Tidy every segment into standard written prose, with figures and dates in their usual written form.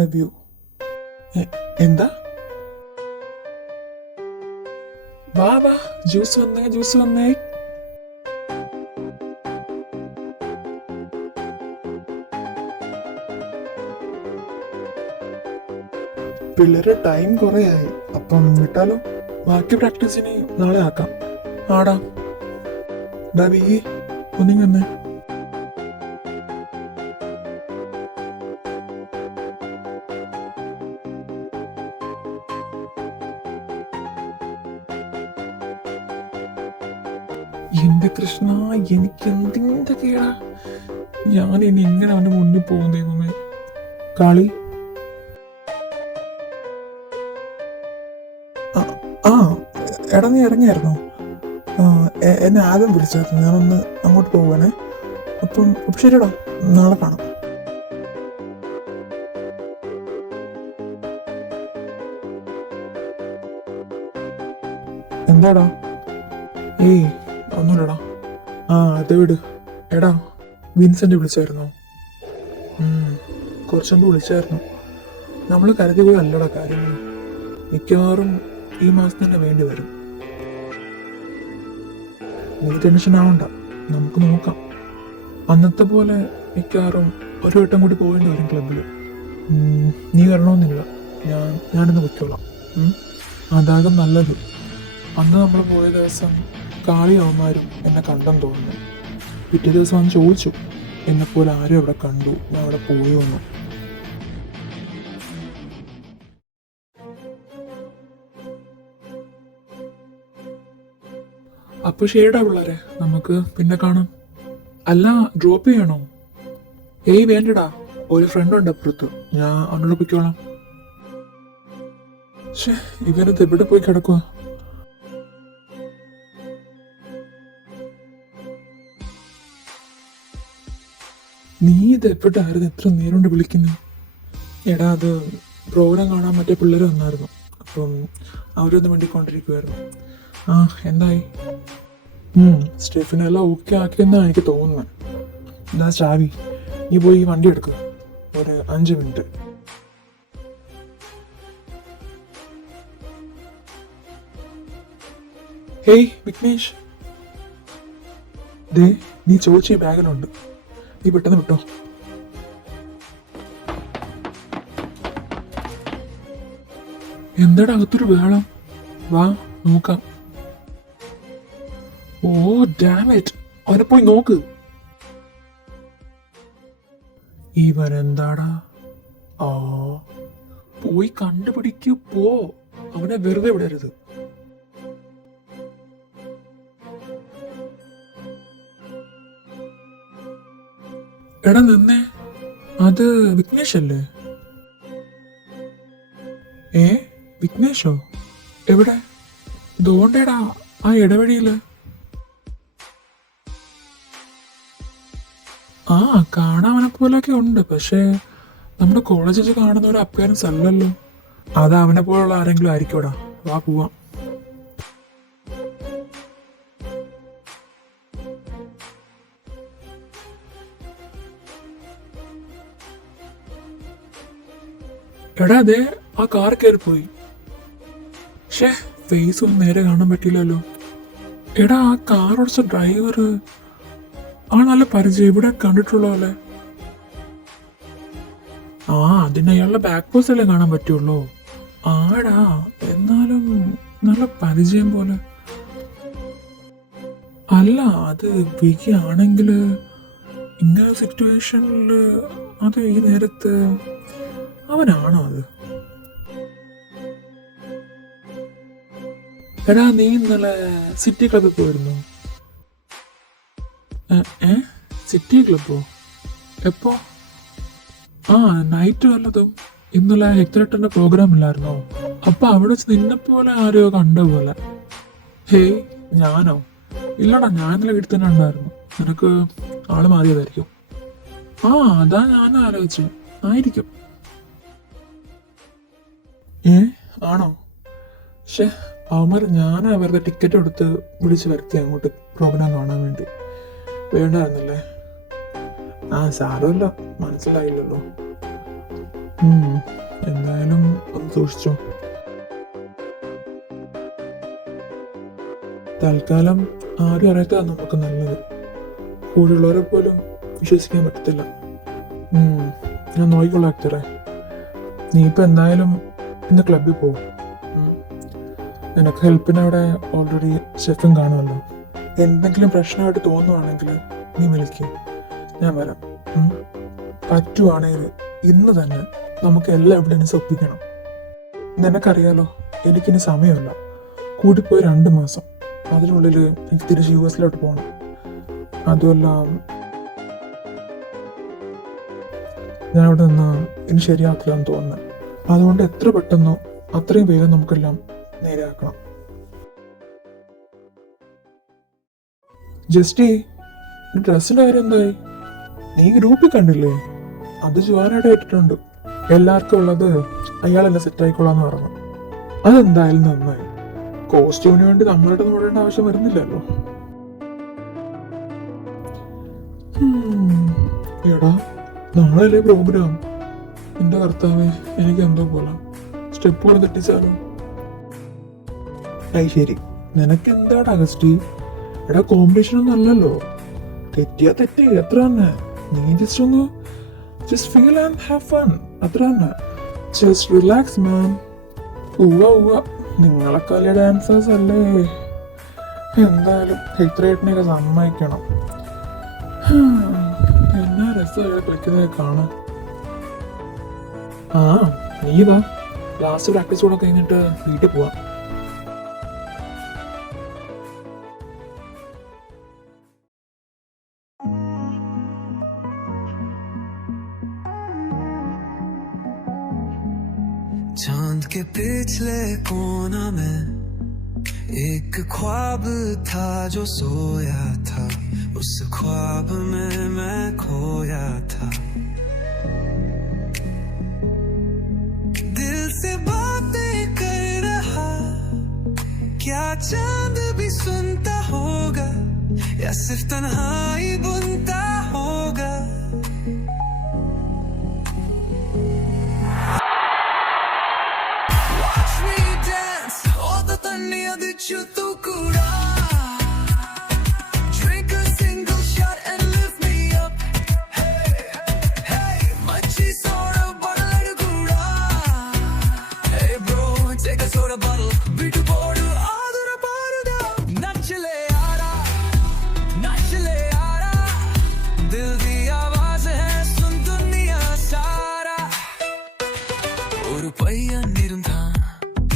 Love you. എന്താ? വാ വാ, ജ്യൂസ് വന്നേ, ജ്യൂസ് വന്നേ. പിള്ളേരുടെ ടൈം കുറേ ആയി, അപ്പം വിട്ടാലോ? ബാക്കി പ്രാക്ടീസിന് നാളെ ആക്കാം. ആടാ ഡാബി ഒന്നിങ്ങന്നേ. എന്റെ കൃഷ്ണ, എനിക്ക് എന്തിന്റെ കേടാ? ഞാൻ ഇനി എങ്ങനെ അവന്റെ മുന്നിൽ പോകുന്നേ? കളി ആ എടാ, നീ ഇറങ്ങിയായിരുന്നോ? എന്നെ ആദ്യം വിളിച്ചായിരുന്നു, ഞാനൊന്ന് അങ്ങോട്ട് പോവാനേ. അപ്പം ശരിടാ, നാളെ കാണാം. എന്താടാ? ഏയ് ഒന്നുമില്ലടാ. അത് വിട്. എടാ, വിൻസെന്റ് വിളിച്ചായിരുന്നോ? കുറച്ചു മുമ്പ് വിളിച്ചായിരുന്നു. നമ്മൾ കരുതി പോയി അല്ലടാ കാര്യങ്ങൾ. മിക്കവാറും ഈ മാസം തന്നെ വേണ്ടി വരും. നീ ടെൻഷൻ ആവണ്ട, നമുക്ക് നോക്കാം. അന്നത്തെ പോലെ മിക്കവാറും ഒരു വട്ടം കൂടി പോകേണ്ടി വരും ക്ലബിൽ. നീ വരണമെന്നില്ല, ഞാനിന്ന് പൊയ്ക്കോളാം. അതാകും നല്ലത്. അന്ന് നമ്മൾ പോയ ദിവസം കാളിയവന്മാരും എന്നെ കണ്ടെന്ന് തോന്നുന്നു. പിറ്റേ ദിവസം വന്ന് ചോദിച്ചു, എന്നെപ്പോലെ ആരും അവിടെ കണ്ടു, ഞാൻ അവിടെ പോയോന്നു. അപ്പൊ ശരിടാ പിള്ളേരെ, നമുക്ക് പിന്നെ കാണാം. അല്ല, ഡ്രോപ്പ് ചെയ്യണോ? ഏയ് വേണ്ടടാ, ഒരു ഫ്രണ്ട് ഉണ്ട് അപ്പുറത്ത്, ഞാൻ അവനോട് പൊയ്ക്കോളാം. ഇവനത് എവിടെ പോയി കിടക്കുക? നീ ഇത് എപ്പോഴായിരുന്നു എത്ര നേരം കൊണ്ട് വിളിക്കുന്നു? എടാ, അത് പ്രോഗ്രാം കാണാൻ മറ്റേ പിള്ളേർ വന്നായിരുന്നു, അപ്പം അവരൊന്ന് വേണ്ടിക്കൊണ്ടിരിക്കുമായിരുന്നു. എന്തായി? സ്റ്റെഫിനെല്ലാം ഓക്കെ ആക്കിയെന്നാണ് എനിക്ക് തോന്നുന്നത്. എന്താ ചാവി? നീ പോയി വണ്ടി എടുക്കുക, ഒരു 5 മിനിറ്റ്. ഹേയ് വിഘ്നേഷ്, ദേ നീ ചോദിച്ച ഈ ബാഗിലുണ്ട്, നീ പെട്ടെന്ന് വിട്ടോ. എന്താടാ അകത്തൊരു ബഹളം? വാ നോക്കാം. ഓ ഡാം ഇറ്റ്, അവനെ പോയി നോക്ക്. ഇവരെന്താടാ? പോയി കണ്ടുപിടിക്കൂ, പോ. അവനെ വെറുതെ വിടരുത്. എടാ നിന്നേ, അത് വിഘ്നേഷ് അല്ലേ? വിഘ്നേഷോ? എവിടെ? ദോണ്ടേടാ ആ ഇടവഴിയില്. കാണാൻ അവനെ പോലൊക്കെ ഉണ്ട്, പക്ഷേ നമ്മുടെ കോളേജിൽ കാണുന്ന ഒരു അപ്പിയറൻസ് അല്ലല്ലോ. അത് അവനെ പോലുള്ള ആരെങ്കിലും ആയിരിക്കൂടാ. വാ പോവാം. എടാ അതെ, ആ കാർ കയറിപ്പോയി. ഫേസ് ഒന്നും നേരെ കാണാൻ പറ്റില്ലല്ലോ. എടാ, ആ കാർ ഓടിച്ച ഡ്രൈവർ നല്ല പരിചയം, ഇവിടെ കണ്ടിട്ടുള്ള പോലെ. അതിന് അയാളുടെ ബാക്ക് പോസ്റ്റ് അല്ലേ കാണാൻ പറ്റുള്ളൂ. ആടാ, എന്നാലും നല്ല പരിചയം പോലെ. അല്ല, അത് വിക്കി ആണെങ്കില് ഇങ്ങനെ സിറ്റുവേഷനില് അത് ഈ നേരത്ത് അവനാണോ അത്? എടാ, നീ ഇന്നലെ സിറ്റി ക്ലബിൽ പോയിരുന്നു? സിറ്റി ക്ലബോ? എപ്പോ? നൈറ്റ് വല്ലതും. ഇന്നലെ ഹെക്ടറിന്റെ പ്രോഗ്രാം ഇല്ലായിരുന്നോ? അപ്പൊ അവിടെ വെച്ച് നിന്നെപ്പോലെ ആരോ കണ്ട പോലെ. ഹേയ്, ഞാനോ? ഇല്ലടാ, ഞാൻ ഇന്നലെ വീട്ടിൽ തന്നെ ഉണ്ടായിരുന്നു. നിനക്ക് ആള് മാറിയതായിരിക്കും. അതാ ഞാൻ ആലോചിച്ചു. ആയിരിക്കും. ആണോ? അവന്മാർ ഞാനാ അവരുടെ ടിക്കറ്റ് എടുത്ത് വിളിച്ച് വരുത്തി അങ്ങോട്ട് പ്രോഗ്രാം കാണാൻ വേണ്ടി. വേണ്ടായിരുന്നല്ലേ? സാരമല്ല, മനസ്സിലായില്ലല്ലോ. ഉം, എന്തായാലും ഒന്ന് സൂക്ഷിച്ചോ. തൽക്കാലം ആരും അറിയാത്തതാണ് നമുക്ക് നല്ലത്. കൂടെയുള്ളവരെ പോലും വിശ്വസിക്കാൻ പറ്റത്തില്ല. ഞാൻ നോക്കിക്കൊള്ളാം അക്തറെ. നീ ഇപ്പം എന്തായാലും ഇന്ന് ക്ലബിൽ പോകും. നിനക്ക് ഹെൽപ്പിന് അവിടെ ഓൾറെഡി ഷെഫും കാണുമല്ലോ. എന്തെങ്കിലും പ്രശ്നമായിട്ട് തോന്നുവാണെങ്കിൽ നീ വിളിക്കുക, ഞാൻ വരാം. പറ്റുവാണെങ്കിൽ ഇന്ന് തന്നെ നമുക്ക് എല്ലാ എവിഡൻസും ഒപ്പിക്കണം. നിനക്കറിയാലോ, എനിക്കിനി സമയമില്ല. കൂടിപ്പോയി 2 മാസം. അതിനുള്ളിൽ എനിക്ക് തിരിച്ച് US പോകണം. അതുമല്ല, ഞാൻ അവിടെ നിന്ന് ഇനി ശരിയാക്കില്ല എന്ന് തോന്നുന്നത്. അതുകൊണ്ട് എത്ര പെട്ടെന്നോ അത്രയും വേഗം നമുക്കെല്ലാം നേരെയാക്കണം. ജസ്റ്റ് ഡ്രസ്സിന്റെ കാര്യം എന്തായി? നീ ഗ്രൂപ്പിൽ കണ്ടില്ലേ? അത് ജുവാനായിട്ട് ഇട്ടിട്ടുണ്ട്. എല്ലാവർക്കും ഉള്ളത് അയാളെല്ലാം സെറ്റ് ആയിക്കൊള്ളാന്ന് പറഞ്ഞു. അതെന്തായാലും നന്നായി. കോസ്റ്റ്യൂമിന് വേണ്ടി നമ്മളായിട്ട് നോടേണ്ട ആവശ്യം വരുന്നില്ലല്ലോ. എടാ, നാളെയല്ലേ പ്രോഗ്രാം? എന്റെ കർത്താവേ, എനിക്ക് എന്തോ പോലെ സ്റ്റെപ്പുകൾ തെറ്റിച്ചാലോ? ശരി, നിനക്ക് എന്താടാ അഗസ്റ്റി? എടാ, കോമ്പറ്റീഷൻ ഒന്നും അല്ലല്ലോ. തെറ്റിയാ തെറ്റി, അത്ര തന്നെ. നീ just feel and have fun, അത്ര തന്നെ. ജസ്റ്റ് റിലാക്സ് മാൻ. നിങ്ങളൊക്കെ വലിയ ഡാൻസേഴ്സ് അല്ലേ? എന്തായാലും ഹെയ്ത്രേട്ടിനെയൊക്കെ സമ്മതിക്കണം. എന്നാ രസമായി കളിക്കുന്നത് കാണാൻ. നീ വാ, ലാസ്റ്റ് പ്രാക്ടീസ് കൂടെ കഴിഞ്ഞിട്ട് വീട്ടിൽ പോവാം. चांद के पिछले कोना में एक ख्वाब था जो सोया था, उस ख्वाब में मैं खोया था। दिल से बातें कर रहा, क्या चांद भी सुनता होगा या सिर्फ तन्हाई बुनता होगा। Tu cura. Drink a single shot and lift me up. Hey, hey, machi soda bottle and cura. Hey bro, take a soda bottle, beat to board, adura paruda. Nachle yaara, dil di awaaz hai, sun duniya sara. Oru paiyan irundha,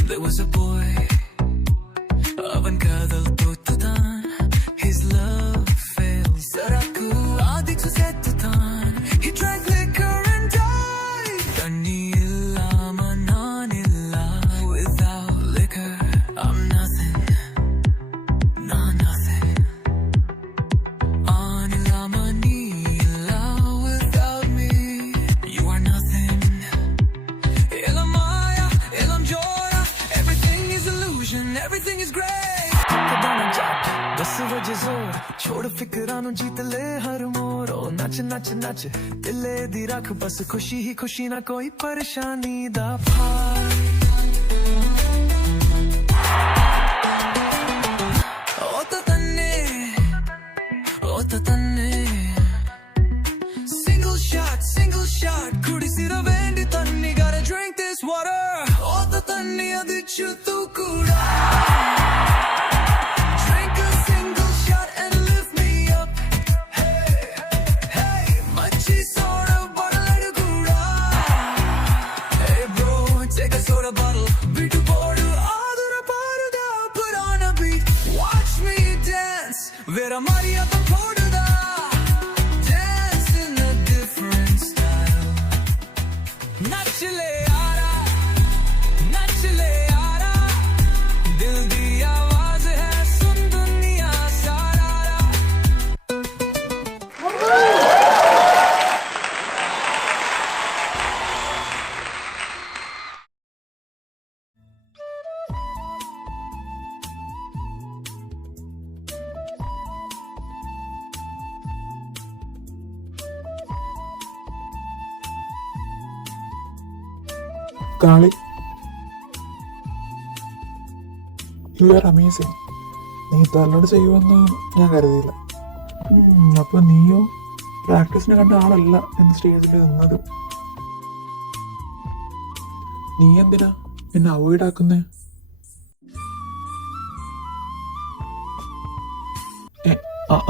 there was a boy. His love failed. Saraku adichu settan. He drank liquor and died. Tanni illa manan illa. Without liquor, I'm nothing. Nah, nothing. Anila mani illa. Without me, you are nothing. Ilam maya, ilam joya. Everything is illusion. Everything is great. वजह जोर छोड़ फिकरां नू जीत ले हर मोर। ओ नच नच नच दिले दी रख बस खुशी ही खुशी, ना कोई परेशानी दा भार। ओ तो तन्ने single shot कुड़ी सिरा वेंडी तन्नी, gotta drink this water. ओ तो तन्ने adichu tu cura. Vera Maria the Portuda, dance in a different style. Nachle yaara, dil di awaaz hai, sun duniya sara. Kali, you are amazing. നീ തന്നോട് ചെയ്യുമെന്ന് ഞാൻ കരുതിയില്ല. അപ്പൊ നീയോ പ്രാക്ടീസിന് കണ്ട ആളല്ല എന്ന് സ്റ്റേജിൽ നിന്നത്. നീ എന്തിനാ എന്നെ അവോയ്ഡ് ആക്കുന്നേ?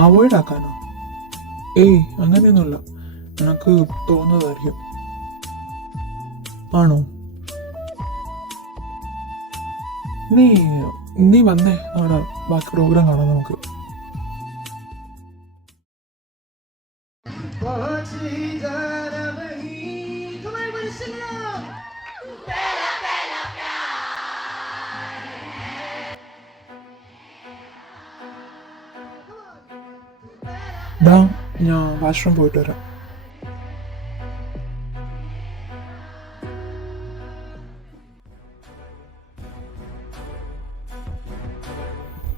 അവോയ്ഡ് ആക്കാനോ? ഏയ്, അങ്ങനെയൊന്നുമില്ല. എനിക്ക് തോന്നുന്നതായിരിക്കും. ആണോ? നീ നീ വന്നേ, അവിടെ ബാക്കി പ്രോഗ്രാം കാണാം നമുക്ക്. ഡാ, ഞാൻ വാഷ്റൂം പോയിട്ട് വരാം.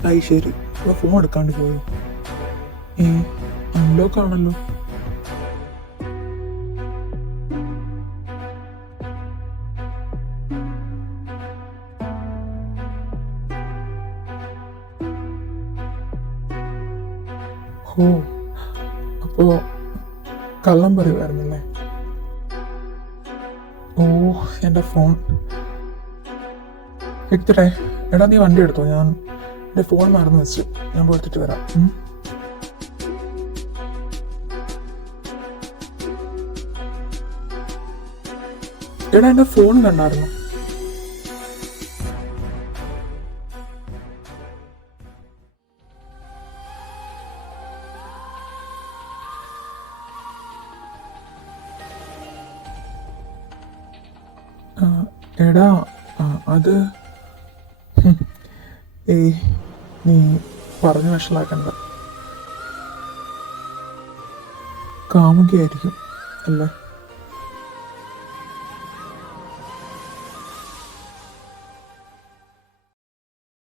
ആയി ശരി. ഫോൺ എടുക്കാണ്ട് പോയോ? അൺലോക്ക് ആണല്ലോ. ഓ, അപ്പോ കള്ളം പറയുമായിരുന്നല്ലേ? ഓ, എൻ്റെ ഫോൺ എടുത്തിട്ടെ. എടാ, നീ വണ്ടി എടുത്തോ. ഞാൻ എൻ്റെ ഫോൺ മറന്നു വെച്ചു. ഞാൻ പോയിട്ട് വരാം. എടാ, എൻ്റെ ഫോൺ കണ്ടായിരുന്നു. എടാ, അത് ഏയ്, നീ പറഞ്ഞു വഷളാക്കണ്ട. കാമുകയായിരിക്കും അല്ലേ?